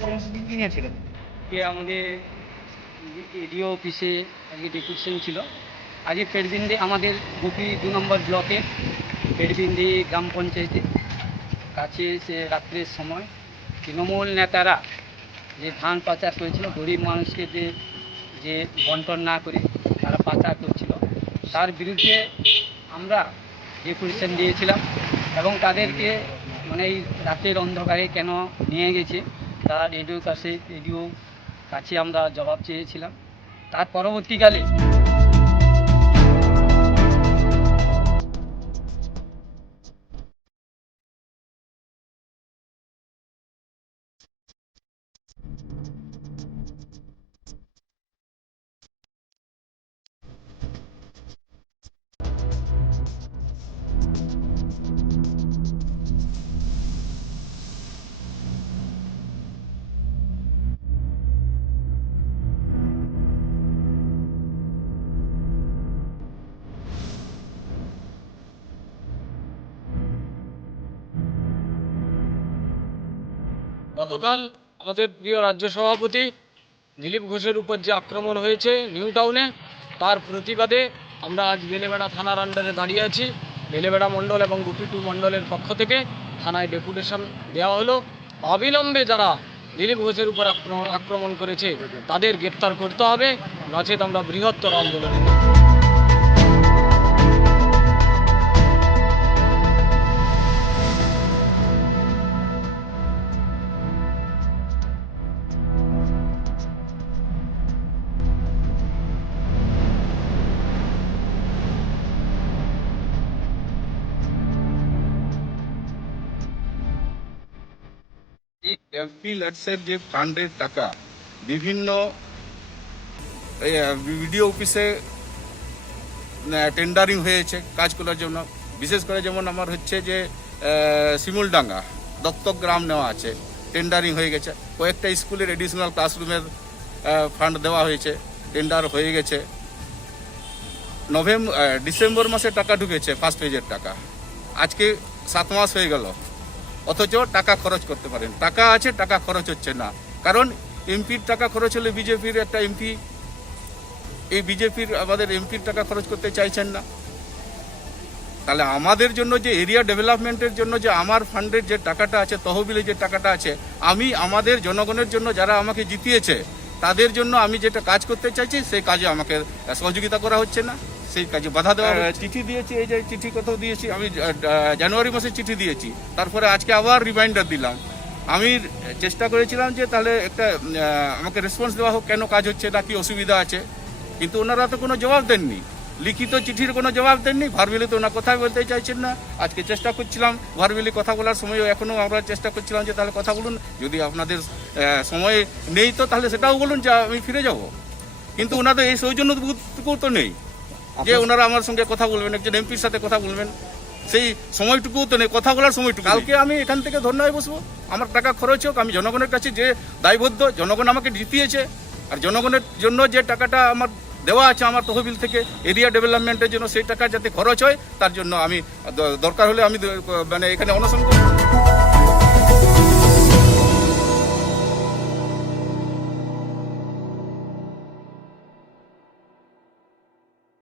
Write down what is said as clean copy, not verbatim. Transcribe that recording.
নিয়েছিলেন? আমাদের এডিও অফিসে আজকে ডেপুটেশন ছিল। আজকে পেড়বিন্দি আমাদের গুপি 2 নম্বর ব্লকে পেড়বিন্দি গ্রাম পঞ্চায়েতে কাছে সে রাত্রের সময় তৃণমূল নেতারা যে ধান পাচার করেছিল, গরিব মানুষকে যে বন্টন না করে তারা পাচার করছিল, তার বিরুদ্ধে আমরা ডেপুটেশন দিয়েছিলাম এবং তাদেরকে মানে এই রাতের অন্ধকারে কেন নিয়ে গেছে তার রেডিও কাছে আমরা জবাব চেয়েছিলাম। তার পরবর্তীকালে গতকাল আমাদের প্রিয় রাজ্য সভাপতি দিলীপ ঘোষের উপর যে আক্রমণ হয়েছে নিউ টাউনে, তার প্রতিবাদে আমরা আজ বেলেবেড়া থানার আন্ডারে দাঁড়িয়ে আছি। বেলেবেড়া মণ্ডল এবং গুপি 2 মণ্ডলের পক্ষ থেকে থানায় ডেপুটেশন দেওয়া হলো। অবিলম্বে যারা দিলীপ ঘোষের উপর আক্রমণ করেছে তাদের গ্রেপ্তার করতে হবে, নচেত আমরা বৃহত্তর আন্দোলনে এমপি ল্যাডসের যে ফান্ডের টাকা বিভিন্ন বিডিও অফিসে টেন্ডারিং হয়েছে কাজ করার জন্য। বিশেষ করে যেমন আমার হচ্ছে যে শিমুলডাঙ্গা দত্তক গ্রাম নেওয়া আছে, টেন্ডারিং হয়ে গেছে। কয়েকটা স্কুলের এডিশনাল ক্লাসরুমের ফান্ড দেওয়া হয়েছে, টেন্ডার হয়ে গেছে। ডিসেম্বর মাসে টাকা ঢুকেছে ফার্স্ট ফেজের টাকা, আজকে 7 মাস হয়ে গেল, অথচ টাকা খরচ করতে পারেন। টাকা আছে, টাকা খরচ হচ্ছে না। কারণ এমপির টাকা খরচ হলে বিজেপির একটা এমপি, এই আমাদের এমপির টাকা খরচ করতে চাইছেন না। তাহলে আমাদের জন্য যে এরিয়া ডেভেলপমেন্টের জন্য যে আমার ফান্ডের যে টাকাটা আছে, তহবিলে যে টাকাটা আছে, আমি আমাদের জনগণের জন্য যারা আমাকে জিতিয়েছে তাদের জন্য আমি যেটা কাজ করতে চাইছি সেই কাজে আমাকে সহযোগিতা করা হচ্ছে না, সেই কাজে বাধা দেওয়া। চিঠি দিয়েছি, এই যে চিঠি কোথাও দিয়েছি আমি, জানুয়ারি মাসে চিঠি দিয়েছি, তারপরে আজকে আবার রিমাইন্ডার দিলাম। আমি চেষ্টা করেছিলাম যে তাহলে একটা আমাকে রেসপন্স দেওয়া হোক, কেন কাজ হচ্ছে না, কি অসুবিধা আছে, কিন্তু ওনারা তো কোনো জবাব দেননি। লিখিত চিঠির কোনো জবাব দেননি। ভার্বালি তো ওনার কথাই বলতে চাইছেন না। আজকে চেষ্টা করছিলাম ভার্বালি কথা বলার সময়ও, এখনও আমরা চেষ্টা করছিলাম যে তাহলে কথা বলুন, যদি আপনাদের সময় নেই তো তাহলে সেটাও বলুন যে আমি ফিরে যাব। কিন্তু ওনাদের এই সৌজন্যটুকু তো নেই যে ওনারা আমার সঙ্গে কথা বলবেন, একজন এমপির সাথে কথা বলবেন, সেই সময়টুকুও তো নেই, কথা বলার সময়টুকু। কালকে আমি এখান থেকে ধর্নায় বসবো, আমার টাকা খরচ হোক, আমি জনগণের কাছে যে দায়বদ্ধ, জনগণ আমাকে জিতিয়েছে, আর জনগণের জন্য যে টাকাটা আমার দেওয়া আছে আমার তহবিল থেকে এরিয়া ডেভেলপমেন্টের জন্য, সেই টাকা যাতে খরচ হয় তার জন্য আমি দরকার হলে আমি মানে এখানে অনশন করব।